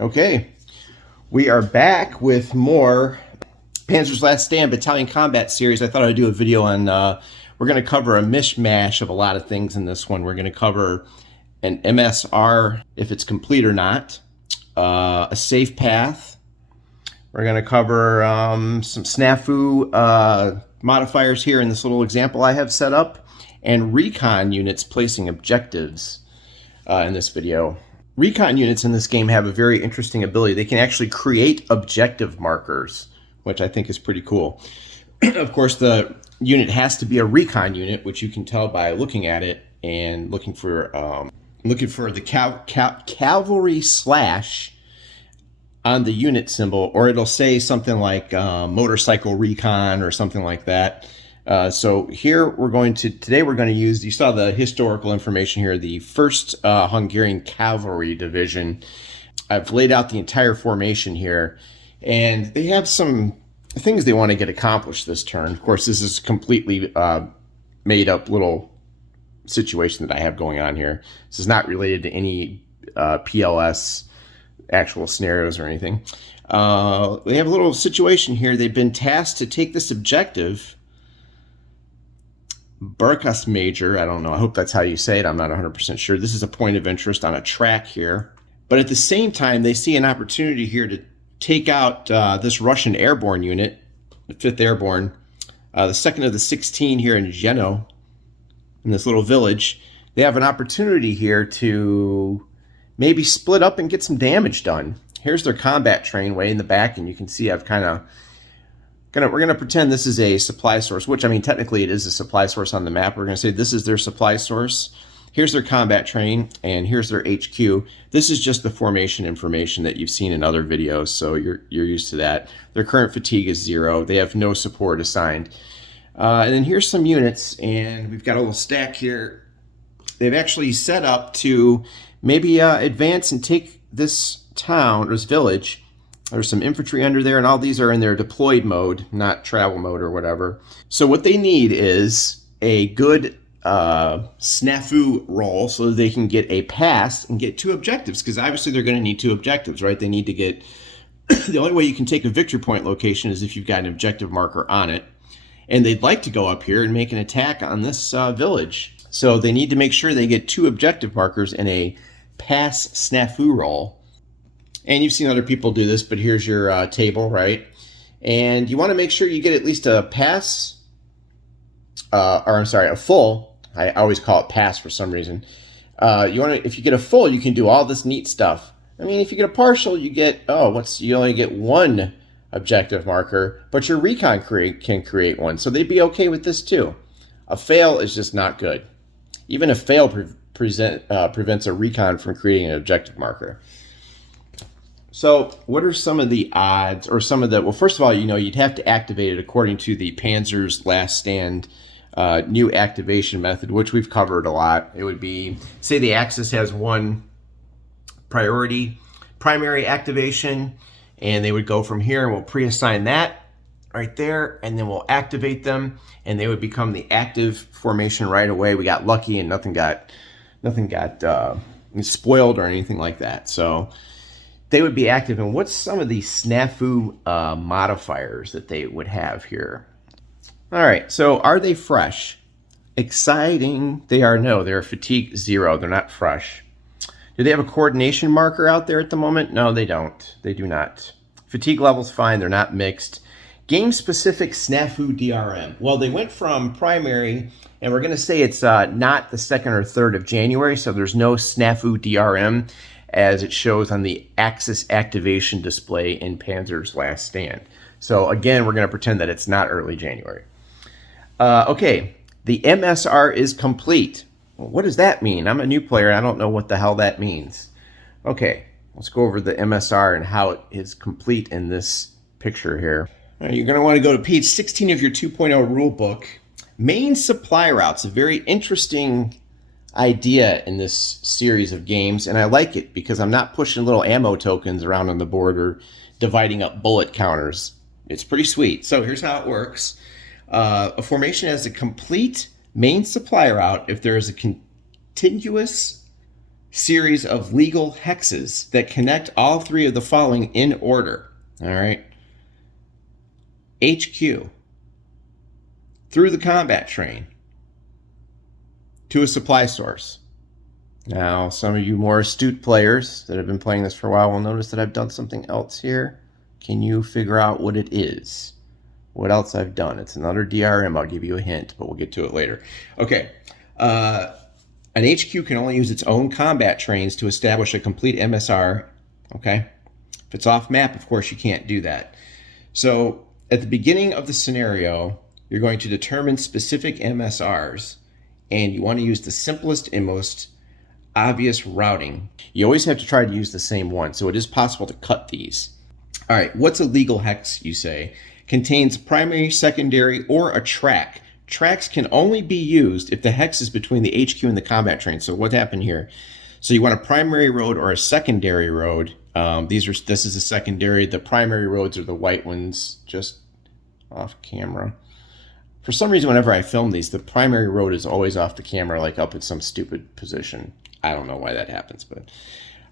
Okay, we are back with more Panzer's Last Stand Battalion Combat Series. I thought I'd do a video on, we're going to cover a mishmash of a lot of things in this one. We're going to cover an MSR, if it's complete or not, a safe path. We're going to cover some snafu modifiers here in this little example I have set up, and recon units placing objectives in this video. Recon units in this game have a very interesting ability. They can actually create objective markers, which I think is pretty cool. Of course, the unit has to be a recon unit, which you can tell by looking at it and looking for the cavalry slash on the unit symbol, or it'll say something like motorcycle recon or something like that. So here today we're going to use, you saw the historical information here, the 1st Hungarian Cavalry Division. I've laid out the entire formation here, and they have some things they want to get accomplished this turn. Of course, this is completely made up little situation that I have going on here. This is not related to any PLS actual scenarios or anything. We have a little situation here. They've been tasked to take this objective, Burkas Major, I don't know, I hope that's how you say it, I'm not 100% sure. This is a point of interest on a track here. But at the same time, they see an opportunity here to take out this Russian airborne unit, the 5th Airborne, the 2nd of the 16 here in Jeno, in this little village. They have an opportunity here to maybe split up and get some damage done. Here's their combat train way in the back, and you can see I've kind of we're gonna pretend this is a supply source, which I mean technically it is a supply source on the map. We're gonna say this is their supply source. Here's their combat train, and here's their HQ. This is just the formation information that you've seen in other videos, so you're used to that. Their current fatigue is 0. They have no support assigned. And then here's some units, and we've got a little stack here. They've actually set up to maybe advance and take this town or this village. There's some infantry under there, and all these are in their deployed mode, not travel mode or whatever. So what they need is a good snafu roll so that they can get a pass and get 2 objectives, because obviously they're going to need 2 objectives, right? They need to get the only way you can take a victory point location is if you've got an objective marker on it, and they'd like to go up here and make an attack on this village. So they need to make sure they get 2 objective markers and a pass snafu roll. And you've seen other people do this, but here's your table, right? And you want to make sure you get at least a pass, a full. I always call it pass for some reason. If you get a full, you can do all this neat stuff. I mean, if you get a partial, you get, you only get 1 objective marker, but your recon can create 1. So they'd be okay with this too. A fail is just not good. Even a fail prevents a recon from creating an objective marker. So what are some of the odds, or some of the, well, first of all, you'd have to activate it according to the Panzer's Last Stand new activation method, which we've covered a lot. It would be, say the Axis has 1 primary activation, and they would go from here, and we'll pre-assign that right there, and then we'll activate them, and they would become the active formation right away. We got lucky, and nothing got spoiled or anything like that. So they would be active. And what's some of the snafu modifiers that they would have here? All right, so are they fresh? Exciting. They are no. They're fatigue 0. They're not fresh. Do they have a coordination marker out there at the moment? No, they don't. They do not. Fatigue level's fine. They're not mixed. Game-specific snafu DRM. Well, they went from primary, and we're going to say it's not the 2nd or 3rd of January, so there's no snafu DRM as it shows on the Axis activation display in Panzer's Last Stand. So again, we're going to pretend that it's not early January. Okay, the MSR is complete. Well, what does that mean? I'm a new player. I don't know what the hell that means. Okay, let's go over the MSR and how it is complete in this picture here. All right, you're going to want to go to page 16 of your 2.0 rule book. Main supply routes, a very interesting idea in this series of games, and I like it because I'm not pushing little ammo tokens around on the board or dividing up bullet counters. It's pretty sweet. So here's how it works. A formation has a complete main supply route if there is a continuous series of legal hexes that connect all three of the following in order. All right. HQ, through the combat train, to a supply source. Now, some of you more astute players that have been playing this for a while will notice that I've done something else here. Can you figure out what it is? What else I've done? It's another DRM. I'll give you a hint, but we'll get to it later. Okay. An HQ can only use its own combat trains to establish a complete MSR. Okay. If it's off map, of course, you can't do that. So at the beginning of the scenario, you're going to determine specific MSRs, and you want to use the simplest and most obvious routing. You always have to try to use the same one, so it is possible to cut these. All right, what's a legal hex, you say? Contains primary, secondary, or a track. Tracks can only be used if the hex is between the HQ and the combat train. So what happened here? So you want a primary road or a secondary road. This is a secondary. The primary roads are the white ones, just off camera. For some reason, whenever I film these, the primary road is always off the camera, like up in some stupid position. I don't know why that happens, but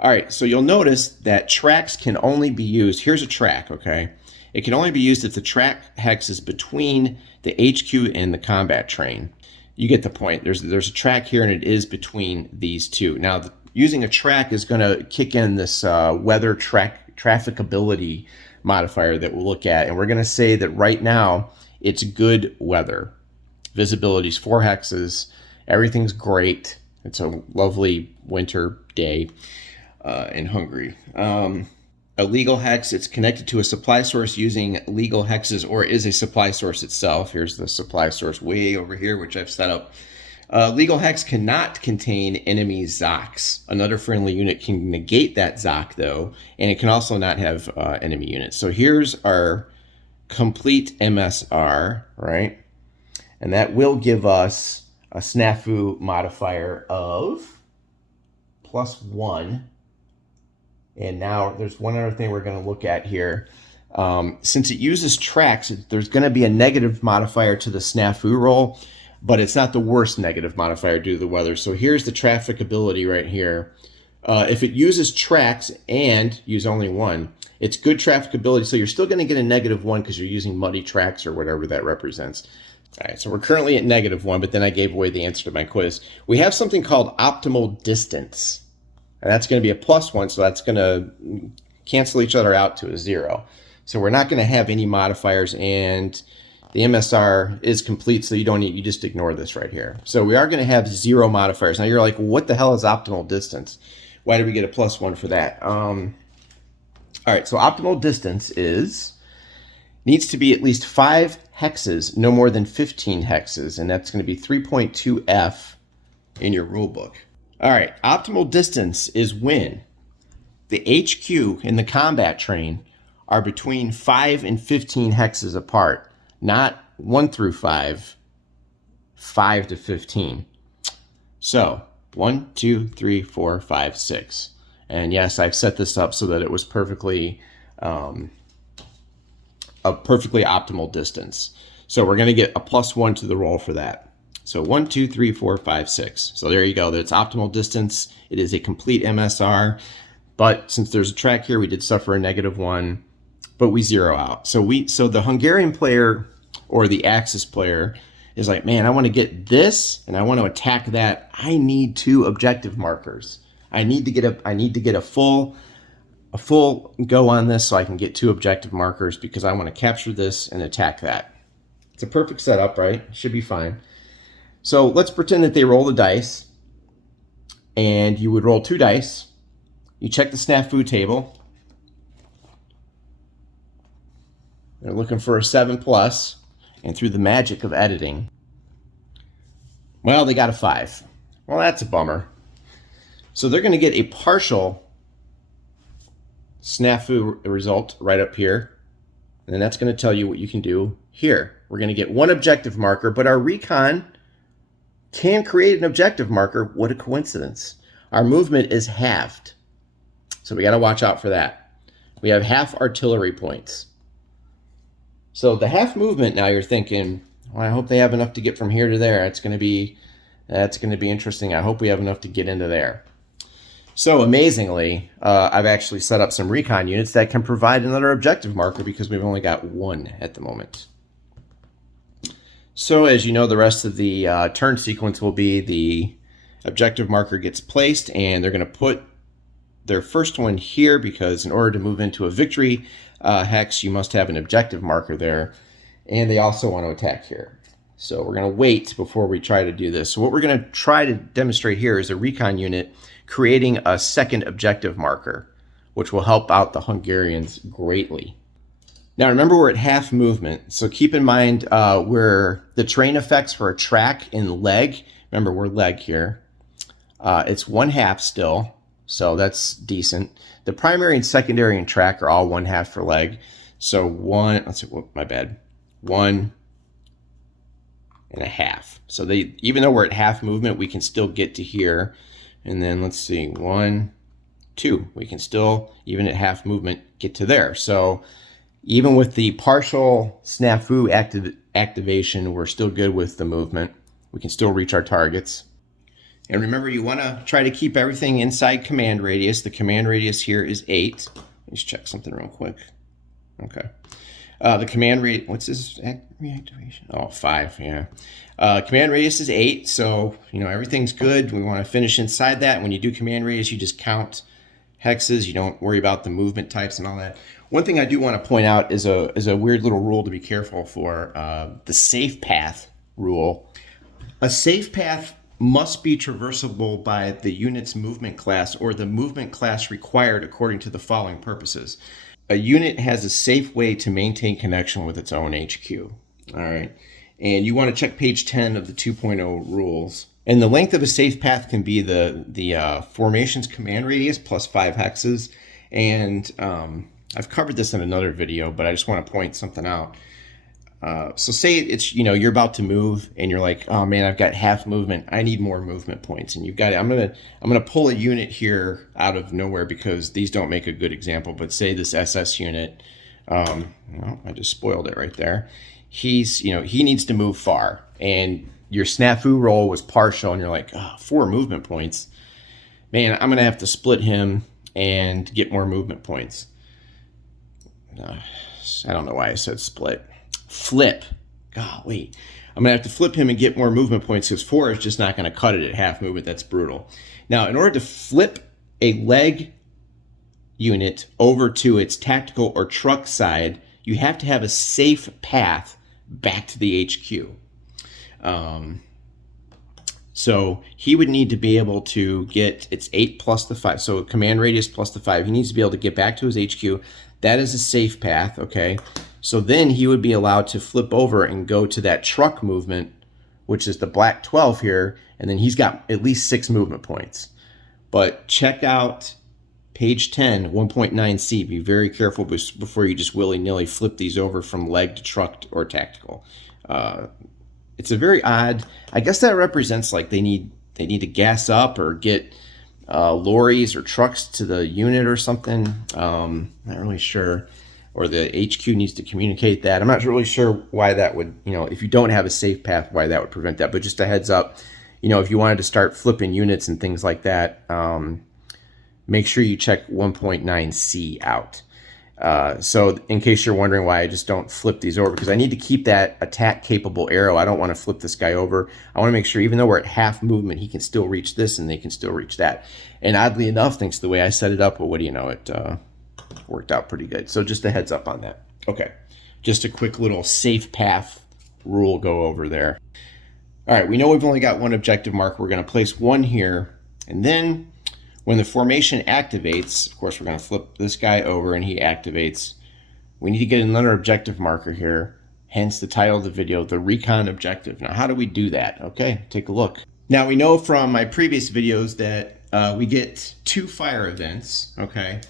all right. So you'll notice that tracks can only be used. Here's a track, okay? It can only be used if the track hex is between the HQ and the combat train. You get the point. There's a track here, and it is between these two. Now, using a track is going to kick in this weather trafficability modifier that we'll look at, and we're going to say that right now it's good weather. Visibility's 4 hexes. Everything's great. It's a lovely winter day in Hungary. A legal hex, it's connected to a supply source using legal hexes, or is a supply source itself. Here's the supply source way over here, which I've set up. Legal hex cannot contain enemy Zocs. Another friendly unit can negate that Zoc, though, and it can also not have enemy units. So here's our complete MSR, right? And that will give us a snafu modifier of +1. And now there's one other thing we're going to look at here. Since it uses tracks, there's going to be a negative modifier to the snafu roll, but it's not the worst negative modifier due to the weather. So here's the trafficability right here. If it uses tracks and use only 1, it's good trafficability. So you're still going to get a -1 because you're using muddy tracks or whatever that represents. All right, so we're currently at -1, but then I gave away the answer to my quiz. We have something called optimal distance. And that's going to be a +1, so that's going to cancel each other out to a 0. So we're not going to have any modifiers, and the MSR is complete, so you just ignore this right here. So we are going to have 0 modifiers. Now you're like, well, what the hell is optimal distance? Why did we get a +1 for that? All right, so optimal distance needs to be at least 5 hexes, no more than 15 hexes, and that's going to be 3.2F in your rule book. All right, optimal distance is when the HQ and the combat train are between 5 and 15 hexes apart, not 1 through 5, 5 to 15. So 1, 2, 3, 4, 5, 6. And yes, I've set this up so that it was perfectly a perfectly optimal distance. So we're going to get a +1 to the roll for that. So 1, 2, 3, 4, 5, 6. So there you go. That's optimal distance. It is a complete MSR. But since there's a track here, we did suffer a -1, but we 0 out. So the Hungarian player or the Axis player is like, man, I want to get this and I want to attack that. I need 2 objective markers. I need to get a full go on this so I can get 2 objective markers because I want to capture this and attack that. It's a perfect setup, right? Should be fine. So let's pretend that they roll the dice, and you would roll 2 dice. You check the snafu table. They're looking for a 7+, and through the magic of editing, well, they got a 5. Well, that's a bummer. So they're going to get a partial snafu result right up here, and that's going to tell you what you can do here. We're going to get 1 objective marker, but our recon can create an objective marker. What a coincidence. Our movement is halved. So we got to watch out for that. We have half artillery points. So the half movement, now you're thinking, well, I hope they have enough to get from here to there. That's going to be interesting. I hope we have enough to get into there. So amazingly, I've actually set up some recon units that can provide another objective marker because we've only got one at the moment. So as you know, the rest of the turn sequence will be the objective marker gets placed, and they're going to put their first one here because in order to move into a victory hex, you must have an objective marker there. And they also want to attack here. So we're going to wait before we try to do this. So what we're going to try to demonstrate here is a recon unit creating a second objective marker, which will help out the Hungarians greatly. Now remember, we're at half movement, so keep in mind where the terrain effects for a track and leg, remember we're leg here, it's 1/2 still, so that's decent. The primary and secondary and track are all 1/2 for leg, so let's see, my bad, 1.5. So even though we're at half movement, we can still get to here. And then let's see, 1, 2. We can still, even at half movement, get to there. So even with the partial snafu activation, we're still good with the movement. We can still reach our targets. And remember, you want to try to keep everything inside command radius. The command radius here is 8. Let's check something real quick. Okay. The command radius, what's this reactivation? Oh, 5, yeah. Command radius is 8, so everything's good. We want to finish inside that. When you do command radius, you just count hexes. You don't worry about the movement types and all that. One thing I do want to point out is a weird little rule to be careful for, the safe path rule. A safe path must be traversable by the unit's movement class or the movement class required according to the following purposes. A unit has a safe way to maintain connection with its own HQ. All right. And you want to check page 10 of the 2.0 rules. And the length of a safe path can be the formation's command radius plus 5 hexes. And I've covered this in another video, but I just want to point something out. So say it's, you're about to move and you're like, oh man, I've got half movement. I need more movement points. And you've got it. I'm going to pull a unit here out of nowhere because these don't make a good example, but say this SS unit, I just spoiled it right there. He needs to move far, and your snafu roll was partial and you're like, 4 movement points, man, I'm going to have to split him and get more movement points. I don't know why I said split. Flip. God, wait. I'm going to have to flip him and get more movement points because 4 is just not going to cut it at half movement. That's brutal. Now, in order to flip a leg unit over to its tactical or truck side, you have to have a safe path back to the HQ. So he would need to be able to get, it's 8 plus the 5. So command radius plus the 5. He needs to be able to get back to his HQ. That is a safe path, okay? So then he would be allowed to flip over and go to that truck movement, which is the black 12 here, and then he's got at least 6 movement points. But check out page 10, 1.9c. Be very careful before you just willy-nilly flip these over from leg to truck or tactical. It's a very odd, I guess that represents like they need to gas up or get lorries or trucks to the unit or something. Not really sure. Or the HQ needs to communicate that. I'm not really sure why that would, if you don't have a safe path, why that would prevent that. But just a heads up, if you wanted to start flipping units and things like that, make sure you check 1.9c out. So in case you're wondering why I just don't flip these over, because I need to keep that attack capable arrow. I don't want to flip this guy over. I want to make sure even though we're at half movement, he can still reach this and they can still reach that. And oddly enough, thanks to the way I set it up, well, what do you know, it worked out pretty good. So just a heads up on that. Okay, just a quick little safe path rule go over there. All right, we know we've only got one objective marker. We're going to place one here, and then when the formation activates, of course, we're going to flip this guy over and he activates. We need to get another objective marker here, hence the title of the video, the Recon Objective. Now, how do we do that? Okay, take a look. Now, we know from my previous videos that we get 2 fire events, okay?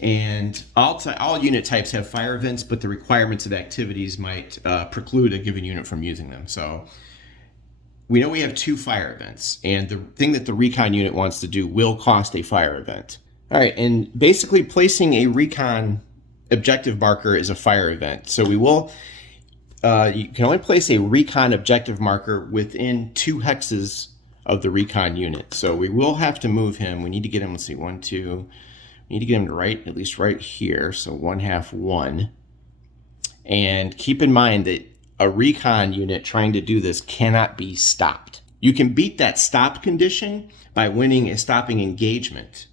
And all unit types have fire events, but the requirements of activities might preclude a given unit from using them. So we know we have 2 fire events, and the thing that the recon unit wants to do will cost a fire event. All right, and basically placing a recon objective marker is a fire event. So we will, you can only place a recon objective marker within 2 hexes of the recon unit. So we will have to move him. We need to get him, let's see, 1, 2. We need to get him to at least right here. So 1/2, 1. And keep in mind that a recon unit trying to do this cannot be stopped. You can beat that stop condition by winning a stopping engagement.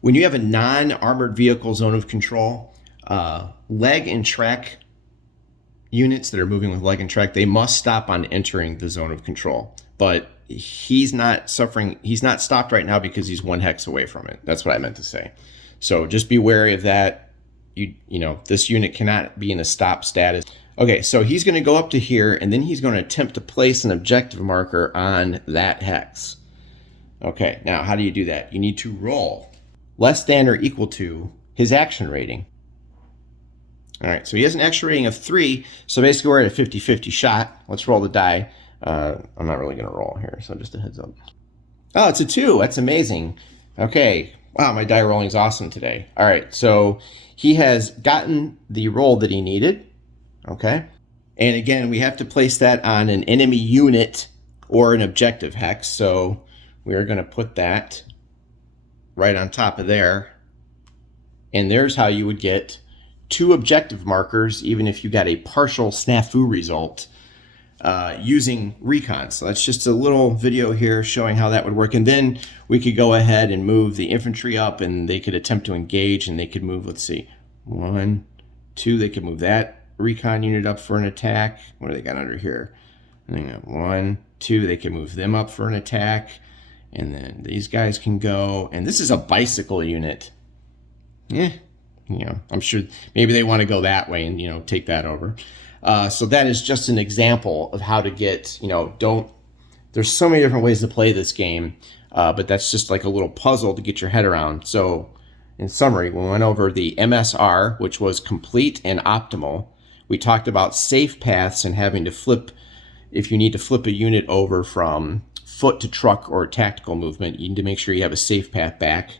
When you have a non-armored vehicle zone of control, leg and track units that are moving with leg and track, they must stop on entering the zone of control. But he's not suffering, he's not stopped right now because he's 1 hex away from it. That's what I meant to say. So just be wary of that. You know, this unit cannot be in a stop status. Okay, so he's going to go up to here, and then he's going to attempt to place an objective marker on that hex. Okay, now how do you do that? You need to roll less than or equal to his action rating. All right, so he has an action rating of 3, so basically we're at a 50-50 shot. Let's roll the die. I'm not really going to roll here, so just a heads up. Oh, it's a 2. That's amazing. Okay, wow, my die rolling is awesome today. All right, so he has gotten the roll that he needed. Okay, and again, we have to place that on an enemy unit or an objective hex, so we are going to put that right on top of there. And there's how you would get 2 objective markers, even if you got a partial snafu result using recon. So that's just a little video here showing how that would work. And then we could go ahead and move the infantry up, and they could attempt to engage, and they could move, let's see, 1, 2, they could move that recon unit up for an attack. What do they got under here? I think 1, 2, they can move them up for an attack. And then these guys can go, and this is a bicycle unit. Yeah, you know, I'm sure maybe they want to go that way and, you know, take that over. So that is just an example of how to get, you know, there's so many different ways to play this game, but that's just like a little puzzle to get your head around. So in summary, we went over the MSR, which was complete and optimal. We talked about safe paths and having to flip, if you need to flip a unit over from foot to truck or tactical movement, you need to make sure you have a safe path back.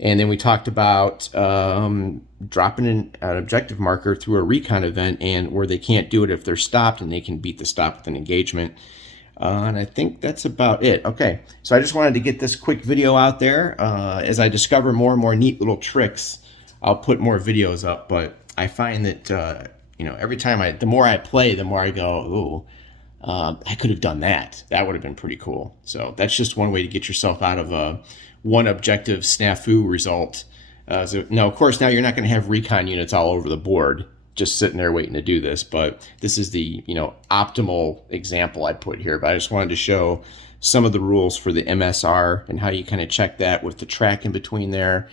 And then we talked about dropping an objective marker through a recon event, and where they can't do it if they're stopped, and they can beat the stop with an engagement. And I think that's about it. Okay, so I just wanted to get this quick video out there. As I discover more and more neat little tricks, I'll put more videos up. But I find that you know, every time the more I play, the more I go, ooh, I could have done that. That would have been pretty cool. So that's just one way to get yourself out of a one objective snafu result. Now, of course, now you're not going to have recon units all over the board just sitting there waiting to do this, but this is the, you know, optimal example I put here. But I just wanted to show some of the rules for the MSR and how you kind of check that with the track in between there,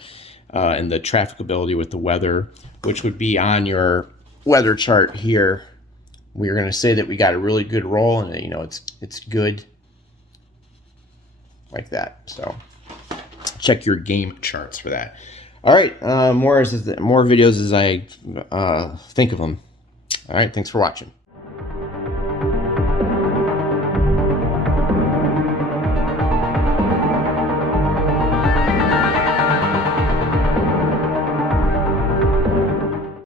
and the trafficability with the weather, which would be on your weather chart here. We're going to say that we got a really good roll, and you know, it's good like that. So check your game charts for that. All right, more videos as I think of them. All right, thanks for watching.